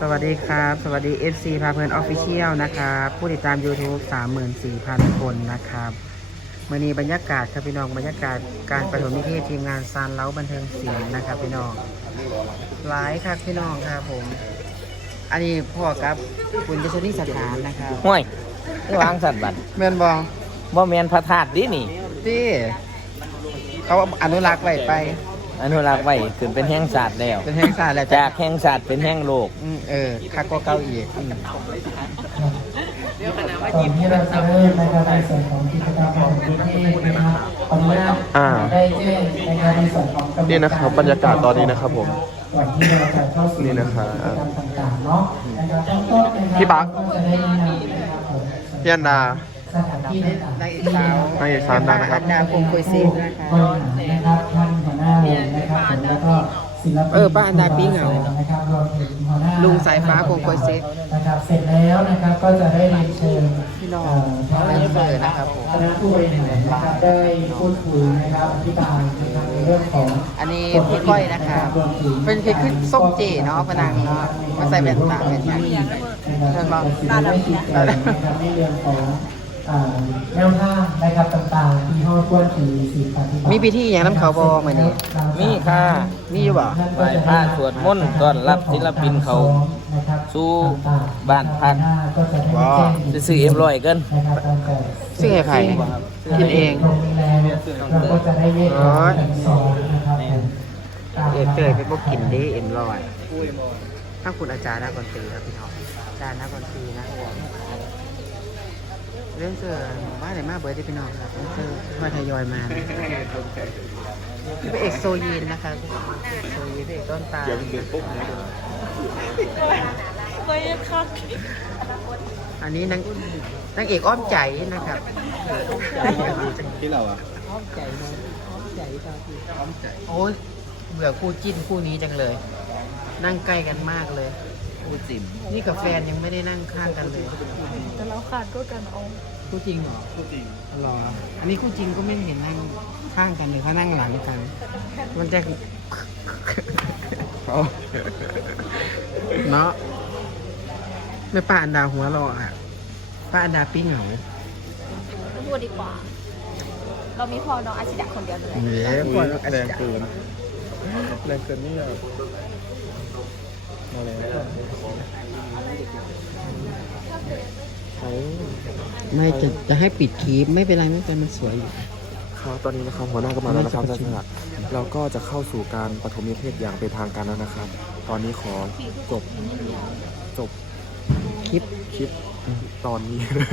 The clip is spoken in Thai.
สวัสดีครับ สวัสดี FC พาเพลินออฟฟิเชียลนะครับ ผู้ติดตาม YouTube 34,000 คนนะครับมื่อนี้บรรยากาศครับพี่น้องบรรยากาศการประถมนิเทศทีมงานซานเล้าบันเทิงศิลป์นะครับ พี่น้องหลายครับพี่น้องครับผม อันนี้พ่อครับคุณจะชนิสถานนะครับห้วยนี่วางสัตว์บัตรแม่นบองบ่แมนพระธาตุดินี่ที่เขาอนุรักษ์ไว้ไป อนุรักษ์ไว้ขึ้นเป็นแห่งศาสตร์แล้ว เป็นแห่งชาติแล้วจ้ะจากแห่งศาสตร์เป็นแห่งโลก อืมเออคักก็เก้าอีกอืมก่อนที่เราจะเริ่มนะครับในส่วนของกิจกรรมของที่นี่นะครับขออนุญาตอ่า ได้แจ้งนะครับในส่วนของกำหดนี่นะครับบรรยากาศตอนนี้นะครับผมก่อนที่เราจะเข้าสู่นี่นะครับกิจกรรมต่างๆเนาะนะครับต้นต้นนะครับพี่ปั๊ก ก็จะได้แนะนำนะครับผมพี่อันดา สถานที่ต่างๆนางเอกสาวนางเอกสาวดังนะครับอันดาคงคุยซีนะบคะริหารนะครับท่านหั วหน้าวงนะครับผมแล้วก็ศิลปินเออป้าอันดาปิ้งเหรอนะครับรวมถึงหัวหน้าลุงสายฟ้าคงคุยซีนะครับเสร็จแล้วนะครับก็จะได้เรียนเชิญพี่น้องเอ่อทางไม่ได้เปิดนะครับผมคณะผู้บริหารนะครับได้พูดคุยนะครับอธิบายนะครับในเรื่องของอันนี้พี่ก้อยนะครับเป็นพริกขึ้นส้มเจเนาะพนังเนาะมาใส่แว่นตาเป็นอย่างนี้เชิญมาได้ชี้แจงนะครับในเรื่องของอ่าแนวทางนะครับต่าง ๆที่ห้องควรถือสีปฏิบัติมีพิธีอย่างน้ำเขาบอมาเนี่ยมีค่ะ มีอยู่บ่ ไหว้พระสวดมนต์ต้อนรับศิลปินเขาสู่บ้านพักจะซื้อเอ็มร้อยกันซื้อให้ใครกินเอง เราก็จะได้เรียกอ๋อสอนนะครับผมเอกเกยเป็นพวกกินดีเอ็มลอยถ้าคุณอาจารย์นักดนตรีครับพี่น้องอาจารย์นักดนตรีนะ เรื่องเสือบ้านไหนมาเบิร์ดที่พี่น้องครับเรื่องเสือมาทยอยมาพี่เอกโซยีนนะคะโซยีนเอกต้นตาลอันนี้นางนางเอกอ้อมใจนะครับที่เราอะอ้อมใจนะอ้อมใจครับอ้อมใจโอ้ยเบื่อคู่จิ้นคู่นี้จังเลย นั่งใกล้กันมากเลย ผู้จิมนี่กับแฟนยังไม่ได้นั่งข้างกันเลยแต่เราขาดก็กันเอาคู่จริงเหรอคู่จริงหรออันนี้คู่จริงก็ไม่เห็นนั่งข้างกันเลยเขานั่งหลังกัน มันจะเอาเนาะไม่ป้าอันดาหัวเราะอะป้าอันดาปิ้งเหงาไม่พูดดีกว่า เรามีพอน้องอาชิดะคนเดียวเลยเย้ปล่อยน้องอันแรดางเกินแรงเกินนี่อะมาแล้ว ไม่จะจะให้ปิดคลิปไม่เป็นไรไม่เป็นไรมันสวยอยู่ ครับตอนนี้นะครับหัวหน้าก็มาแล้วนะครับท่านสลัดเราก็จะเข้าสู่การปฐมนิเทศอย่างเป็นทางการแล้วนะครับ ตอนนี้ขอจบจบคลิปคลิปตอนนี้เลย